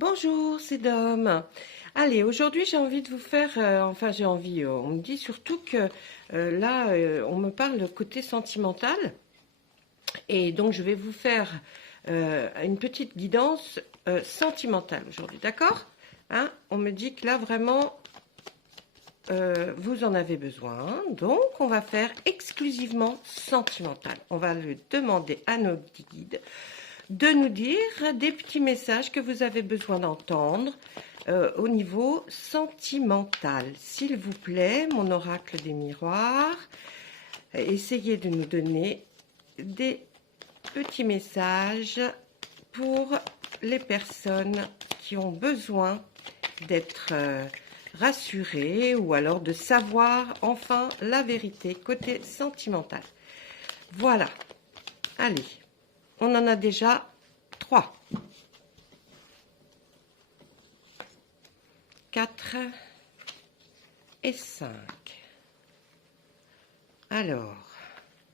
Bonjour, c'est Dom. Allez, aujourd'hui j'ai envie de vous faire, enfin j'ai envie, on me dit surtout que là, on me parle de côté sentimental, et donc je vais vous faire une petite guidance sentimentale aujourd'hui, d'accord? Hein, on me dit que là vraiment, vous en avez besoin, donc on va faire exclusivement sentimental. On va le demander à nos guides de nous dire des petits messages que vous avez besoin d'entendre au niveau sentimental. S'il vous plaît, mon oracle des miroirs, essayez de nous donner des petits messages pour les personnes qui ont besoin d'être rassurées ou alors de savoir enfin la vérité côté sentimental. Voilà. Allez. On en a déjà 3, 4 et 5. Alors,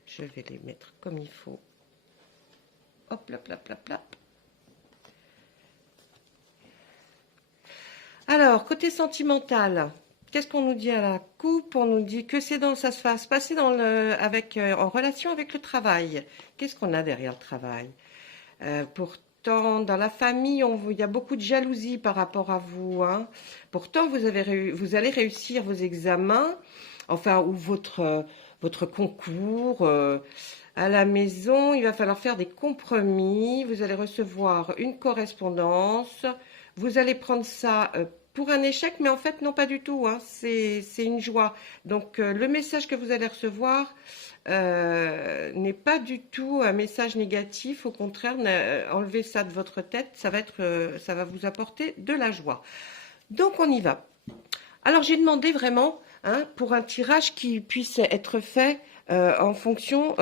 je vais les mettre comme il faut. Hop, hop, hop, hop, hop. Alors, côté sentimental, qu'est-ce qu'on nous dit à la coupe? On nous dit que ça se fasse passer en relation avec le travail. Qu'est-ce qu'on a derrière le travail? Pourtant, dans la famille, il y a beaucoup de jalousie par rapport à vous, hein. Pourtant, vous allez réussir vos examens, enfin, ou votre concours. À la maison, il va falloir faire des compromis. Vous allez recevoir une correspondance. Vous allez prendre ça pour un échec, mais en fait, non, pas du tout, hein. C'est une joie. Donc, le message que vous allez recevoir n'est pas du tout un message négatif. Au contraire, enlevez ça de votre tête. Ça va vous apporter de la joie. Donc, on y va. Alors, j'ai demandé vraiment pour un tirage qui puisse être fait en fonction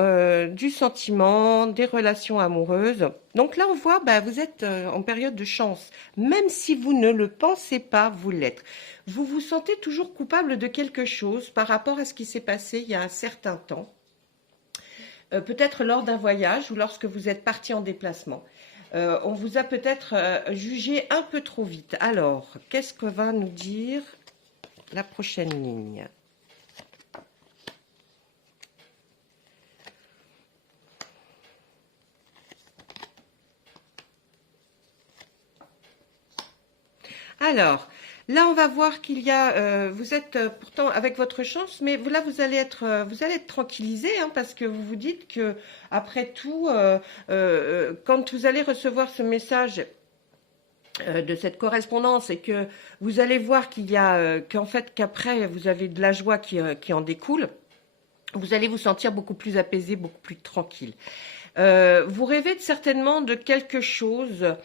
du sentiment, des relations amoureuses. Donc là, on voit, vous êtes en période de chance. Même si vous ne le pensez pas, vous l'êtes. Vous vous sentez toujours coupable de quelque chose par rapport à ce qui s'est passé il y a un certain temps. Peut-être lors d'un voyage ou lorsque vous êtes parti en déplacement. On vous a peut-être jugé un peu trop vite. Alors, qu'est-ce que va nous dire la prochaine ligne? Alors, là, on va voir qu'il y a, vous êtes pourtant avec votre chance, mais là, vous allez être tranquillisé, hein, parce que vous vous dites que, après tout, quand vous allez recevoir ce message de cette correspondance et que vous allez voir qu'après, vous avez de la joie qui en découle, vous allez vous sentir beaucoup plus apaisé, beaucoup plus tranquille. Vous rêvez certainement de quelque chose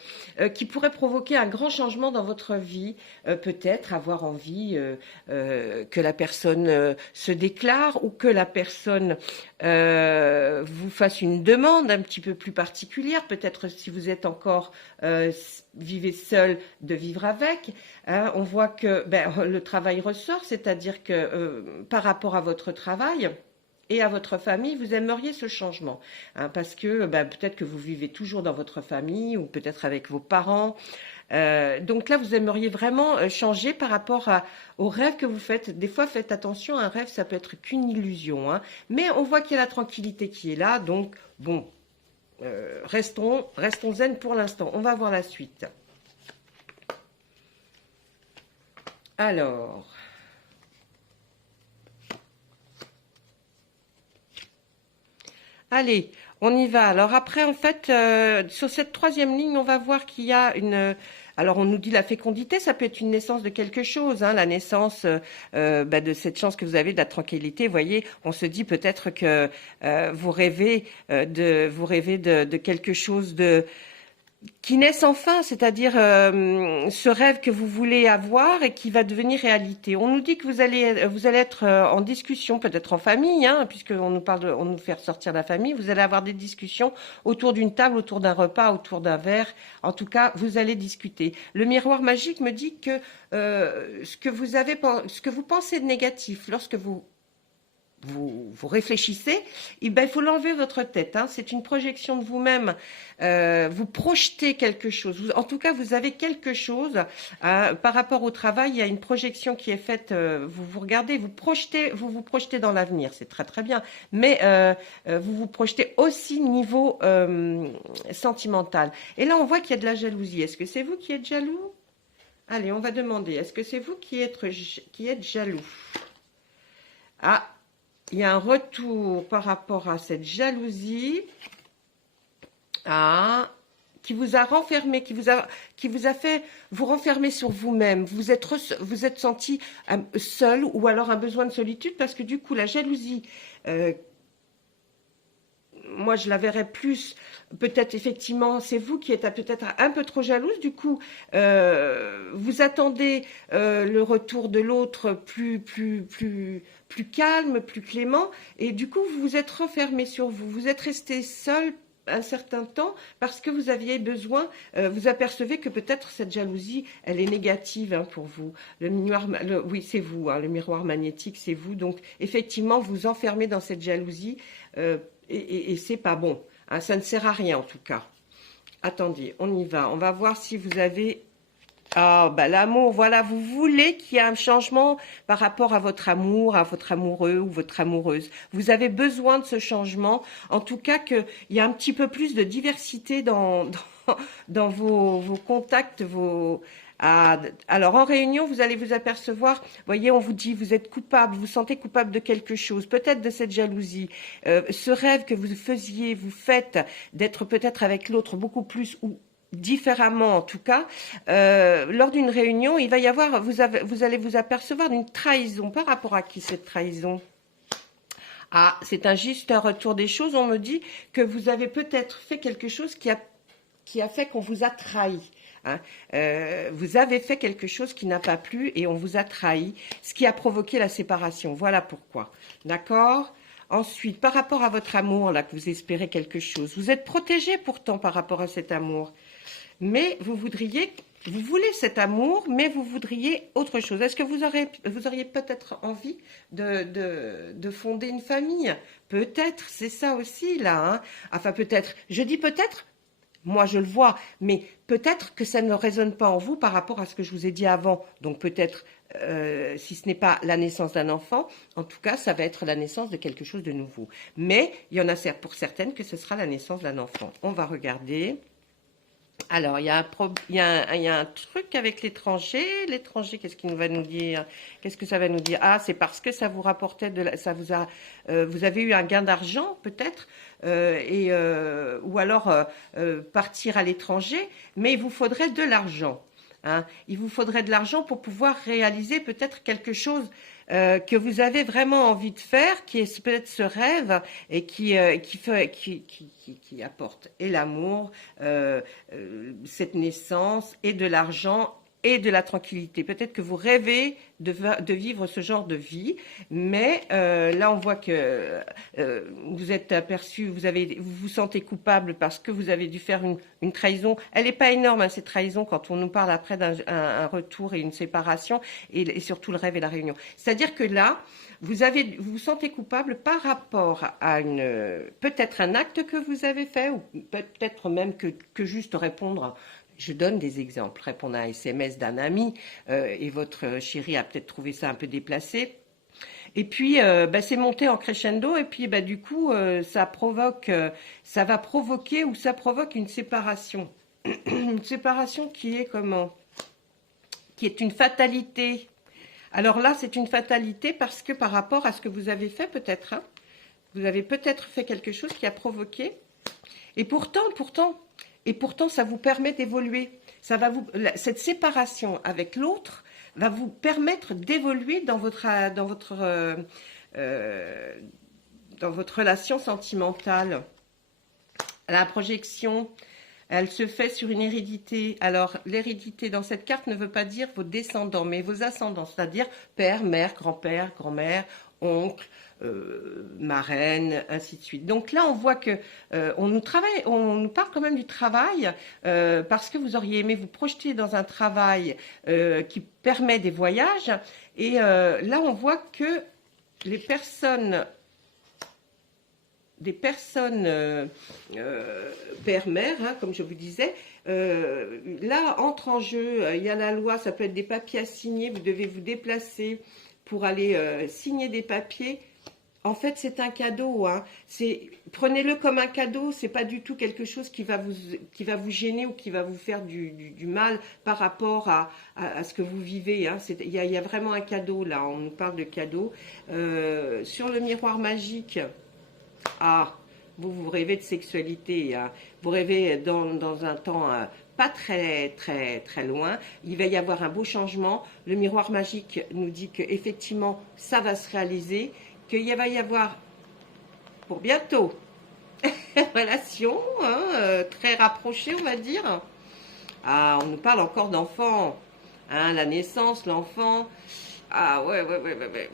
qui pourrait provoquer un grand changement dans votre vie, peut-être avoir envie que la personne se déclare ou que la personne vous fasse une demande un petit peu plus particulière, peut-être si vous êtes encore vivez seul, de vivre avec. Hein, on voit que le travail ressort, c'est-à-dire que par rapport à votre travail, et à votre famille, vous aimeriez ce changement, hein, parce que peut-être que vous vivez toujours dans votre famille ou peut-être avec vos parents. Donc là, vous aimeriez vraiment changer par rapport aux rêves que vous faites. Des fois, faites attention, un rêve, ça peut être qu'une illusion, hein, mais on voit qu'il y a la tranquillité qui est là, donc bon, restons zen pour l'instant. On va voir la suite. Alors... Allez, on y va. Alors après, en fait, sur cette troisième ligne, on va voir qu'il y a une... Alors on nous dit la fécondité, ça peut être une naissance de quelque chose, hein, la naissance de cette chance que vous avez, de la tranquillité. Vous voyez, on se dit peut-être que vous rêvez de quelque chose qui naissent enfin, c'est-à-dire ce rêve que vous voulez avoir et qui va devenir réalité. On nous dit que vous allez être en discussion, peut-être en famille, hein, puisqu'on nous parle, on nous fait ressortir la famille. Vous allez avoir des discussions autour d'une table, autour d'un repas, autour d'un verre. En tout cas, vous allez discuter. Le miroir magique me dit que ce que vous pensez de négatif, lorsque vous vous réfléchissez, et ben, il faut l'enlever de votre tête. Hein. C'est une projection de vous-même. Vous projetez quelque chose. En tout cas, vous avez quelque chose par rapport au travail. Il y a une projection qui est faite. Vous regardez, vous projetez dans l'avenir. C'est très très bien. Mais vous vous projetez aussi niveau sentimental. Et là, on voit qu'il y a de la jalousie. Est-ce que c'est vous qui êtes jaloux? Allez, on va demander. Est-ce que c'est vous qui êtes jaloux? Ah. Il y a un retour par rapport à cette jalousie qui vous a renfermé, qui vous a fait vous renfermer sur vous-même. Vous êtes senti seul ou alors un besoin de solitude parce que du coup, la jalousie, moi, je la verrais plus, peut-être effectivement, c'est vous qui êtes peut-être un peu trop jalouse. Du coup, vous attendez le retour de l'autre plus calme, plus clément. Et du coup, vous vous êtes renfermé sur vous. Vous êtes resté seul un certain temps parce que vous aviez besoin, vous apercevez que peut-être cette jalousie, elle est négative hein, pour vous. Le miroir, oui, c'est vous, hein, le miroir magnétique, c'est vous. Donc, effectivement, vous enfermez dans cette jalousie et c'est pas bon. Hein, ça ne sert à rien en tout cas. Attendez, on y va. On va voir si vous avez... Ah, bah l'amour, voilà, vous voulez qu'il y ait un changement par rapport à votre amour, à votre amoureux ou votre amoureuse. Vous avez besoin de ce changement, en tout cas qu'il y a un petit peu plus de diversité dans vos contacts, alors en réunion, vous allez vous apercevoir, voyez, on vous dit, vous êtes coupable, vous sentez coupable de quelque chose, peut-être de cette jalousie, ce rêve que vous faites d'être peut-être avec l'autre beaucoup plus ou différemment en tout cas, lors d'une réunion, il va y avoir, vous allez vous apercevoir d'une trahison. Par rapport à qui cette trahison? Ah, c'est juste un retour des choses. On me dit que vous avez peut-être fait quelque chose qui a fait qu'on vous a trahi. Hein. Vous avez fait quelque chose qui n'a pas plu et on vous a trahi, ce qui a provoqué la séparation. Voilà pourquoi. D'accord ? Ensuite, par rapport à votre amour, là, que vous espérez quelque chose, vous êtes protégé pourtant par rapport à cet amour. Mais vous voulez cet amour, mais vous voudriez autre chose. Est-ce que vous auriez peut-être envie de fonder une famille? Peut-être, c'est ça aussi, là. Hein. Enfin, peut-être, je dis peut-être, moi je le vois, mais peut-être que ça ne résonne pas en vous par rapport à ce que je vous ai dit avant. Donc peut-être, si ce n'est pas la naissance d'un enfant, en tout cas, ça va être la naissance de quelque chose de nouveau. Mais il y en a pour certaines que ce sera la naissance d'un enfant. On va regarder. Alors, il y a un truc avec l'étranger. L'étranger, qu'est-ce qu'il va nous dire? Qu'est-ce que ça va nous dire? Ah, c'est parce que ça vous rapportait vous avez eu un gain d'argent, peut-être, ou alors partir à l'étranger, mais il vous faudrait de l'argent. Hein. Il vous faudrait de l'argent pour pouvoir réaliser peut-être quelque chose que vous avez vraiment envie de faire, qui est peut-être ce rêve et qui apporte et l'amour, cette naissance et de l'argent et de la tranquillité. Peut-être que vous rêvez de vivre ce genre de vie, mais là on voit que vous êtes aperçu, vous vous sentez coupable parce que vous avez dû faire une trahison. Elle n'est pas énorme, hein, cette trahison, quand on nous parle après d'un retour et une séparation, et surtout le rêve et la réunion. C'est-à-dire que là, vous vous sentez coupable par rapport à peut-être un acte que vous avez fait, ou peut-être même que juste répondre. Je donne des exemples. Répondre à un SMS d'un ami et votre chéri a peut-être trouvé ça un peu déplacé. Et puis, c'est monté en crescendo et puis, du coup, ça va provoquer ou ça provoque une séparation. Une séparation qui est comment? Qui est une fatalité. Alors là, c'est une fatalité parce que par rapport à ce que vous avez fait peut-être, hein, vous avez peut-être fait quelque chose qui a provoqué. Et pourtant, ça vous permet d'évoluer. Cette séparation avec l'autre va vous permettre d'évoluer dans votre relation sentimentale. La projection, elle se fait sur une hérédité. Alors, l'hérédité dans cette carte ne veut pas dire vos descendants, mais vos ascendants, c'est-à-dire père, mère, grand-père, grand-mère, oncle, marraine, ainsi de suite. Donc là, on voit que on nous parle quand même du travail, parce que vous auriez aimé vous projeter dans un travail qui permet des voyages. Et là, on voit que les personnes, père-mère, hein, comme je vous disais, là entre en jeu, il y a la loi, ça peut être des papiers à signer, vous devez vous déplacer pour aller signer des papiers. En fait, c'est un cadeau, hein. Prenez-le comme un cadeau, c'est pas du tout quelque chose qui va vous gêner ou qui va vous faire du mal par rapport à ce que vous vivez, hein. Il y a vraiment un cadeau là, on nous parle de cadeau. Sur le miroir magique, ah, vous rêvez de sexualité, hein. Vous rêvez dans un temps pas très loin. Il va y avoir un beau changement. Le miroir magique nous dit qu'effectivement, ça va se réaliser, qu'il va y avoir pour bientôt une relation, hein, très rapprochée, on va dire. Ah, on nous parle encore d'enfants, hein, la naissance, l'enfant. Ah ouais.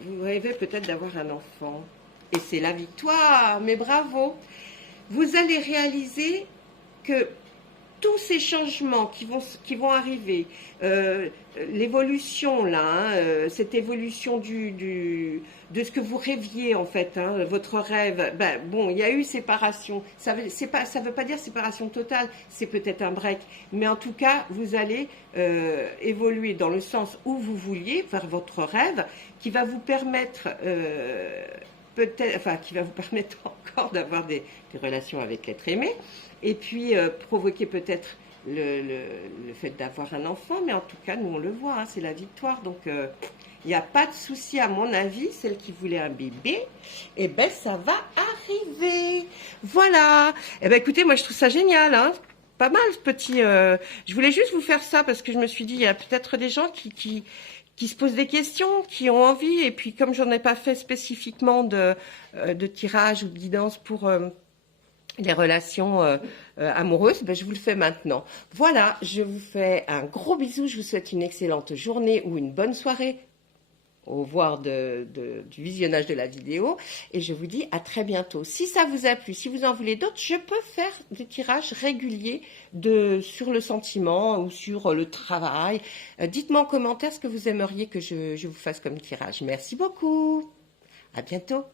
Vous rêvez peut-être d'avoir un enfant. Et c'est la victoire, mais bravo. Vous allez réaliser que tous ces changements qui vont arriver, l'évolution là, hein, cette évolution de ce que vous rêviez en fait, hein, votre rêve, ben bon, il y a eu séparation, ça veut pas dire séparation totale, c'est peut-être un break, mais en tout cas, vous allez évoluer dans le sens où vous vouliez, vers votre rêve, qui va vous permettre peut-être, enfin, qui va vous permettre encore d'avoir des relations avec l'être aimé, et puis provoquer peut-être le fait d'avoir un enfant, mais en tout cas, nous on le voit, hein, c'est la victoire, donc il n'y a pas de souci à mon avis, celle qui voulait un bébé, eh ben ça va arriver, voilà, eh ben écoutez, moi je trouve ça génial, hein. Pas mal ce petit, je voulais juste vous faire ça, parce que je me suis dit, il y a peut-être des gens qui se posent des questions, qui ont envie, et puis comme j'en ai pas fait spécifiquement de tirage ou de guidance pour les relations amoureuses, ben je vous le fais maintenant. Voilà, je vous fais un gros bisou, je vous souhaite une excellente journée ou une bonne soirée au voir du visionnage de la vidéo, et je vous dis à très bientôt. Si ça vous a plu, si vous en voulez d'autres, je peux faire des tirages réguliers sur le sentiment ou sur le travail. Dites-moi en commentaire ce que vous aimeriez que je vous fasse comme tirage. Merci beaucoup, à bientôt.